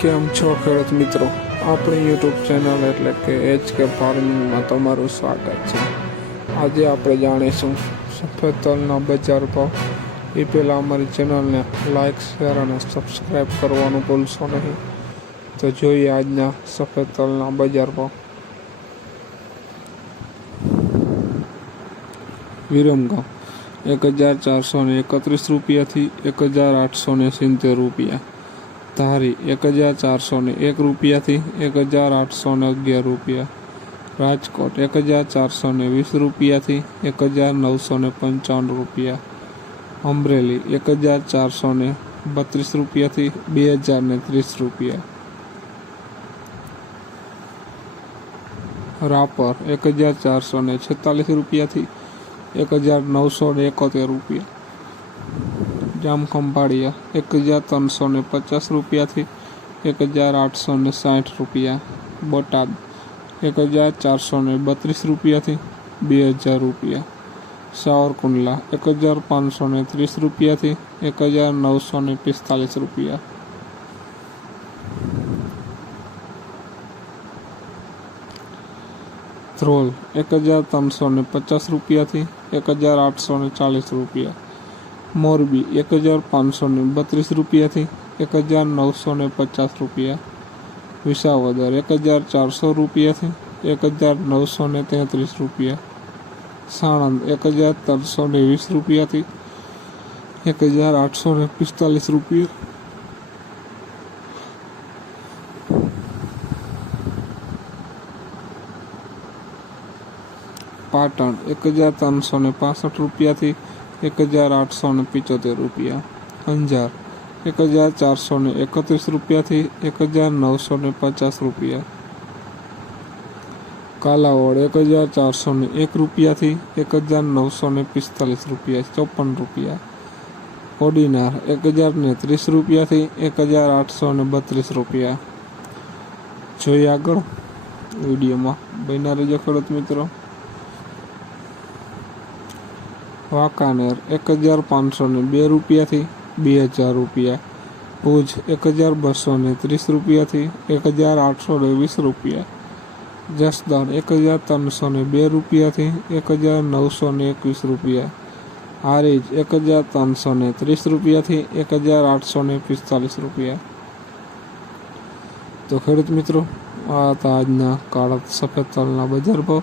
કેમ છો ખેડૂત મિત્રો? આપણી યુટ્યુબ ચેનલ એટલે કે એચ કે ફાર્મિંગમાં તમારું સ્વાગત છે. આજે આપણે જાણીશું સફેદ તલના બજાર ભાવ. એ પહેલાં અમારી ચેનલને લાઇક શેર અને સબસ્ક્રાઈબ કરવાનું ભૂલશો નહીં. તો જોઈએ આજના સફેદ તલના બજાર ભાવ. વિરમગામ, એક હજાર ચારસો ને એકત્રીસ રૂપિયાથી એક હજાર આઠસો સિત્તેર રૂપિયા. ધારી એક હજાર ચારસો ને એક રૂપિયાથી એક હજાર આઠસો ને અગિયાર રૂપિયા રાજકોટ એક હજાર ચારસો ને વીસ રૂપિયાથી એક હજાર નવસો ને પંચાવન રૂપિયા અમરેલી એક હજાર ચારસો ને બત્રીસ રૂપિયાથી બે હજાર ને ત્રીસ રૂપિયા રાપર એક હજાર ચારસો ને છેતાલીસ રૂપિયાથી એક હજાર નવસો ને એકોતેર રૂપિયા જામખંભાળિયા એક હજાર ત્રણસો ને પચાસ રૂપિયાથી એક હજાર આઠસો ને સાઠ રૂપિયા બોટાદ એક હજાર ચારસો ને બત્રીસ રૂપિયાથી બે હજાર રૂપિયા સાવરકુંડલા એક હજાર પાંચસો ને ત્રીસ રૂપિયાથી એક હજાર નવસો ને પિસ્તાલીસ રૂપિયા ધ્રોલ એક હજાર ત્રણસો ને પચાસ રૂપિયાથી એક હજાર આઠસો ને ચાલીસ રૂપિયા મોરબી એક હજાર પાંચસો ને બત્રીસ રૂપિયાથી એક હજાર નવસો ને પચાસ રૂપિયા વિસાવદર એક હજાર ચારસો રૂપિયાથી એક હજાર નવસો ને તેત્રીસ રૂપિયા સાણંદ એક હજાર ત્રણસો ને વીસ રૂપિયાથી એક હજાર આઠસો ને પિસ્તાલીસ રૂપિયા પાટણ એક હજાર ત્રણસો ને પાસઠ રૂપિયાથી એક હજાર આઠસો ને પિચોતેર રૂપિયા. અંજાર. એક હજાર ચારસો ને એકત્રીસ રૂપિયાથી એક હજાર નવસો ને પચાસ રૂપિયા. કાલાવડ એક હજાર ચારસો ને એક રૂપિયાથી એક હજાર નવસો ને પિસ્તાલીસ રૂપિયા, ચોપન રૂપિયા. ઓડિનાર એક હજાર ને ત્રીસ રૂપિયાથી એક હજાર આઠસો ને બત્રીસ રૂપિયા. જોઈએ આગળ વિડીયોમાં. બન્યા રહેજો ખેડૂત મિત્રો. વાંકાનેર એક હજાર પાંચસો ને બે રૂપિયાથી બે હજાર રૂપિયા. ભુજ એક હજાર બસો ને ત્રીસ રૂપિયાથી એક હજાર આઠસો ને વીસ રૂપિયા. જસદણ એક હજાર ત્રણસો ને બે રૂપિયાથી એક હજાર નવસો ને એકવીસ રૂપિયા. હારીજ એક હજાર ત્રણસો ને ત્રીસ રૂપિયાથી એક હજાર આઠસો ને પિસ્તાલીસ રૂપિયા. તો ખેડૂત મિત્રો, આ હતા આજના કાળા સફેદ તલના બજાર ભાવ.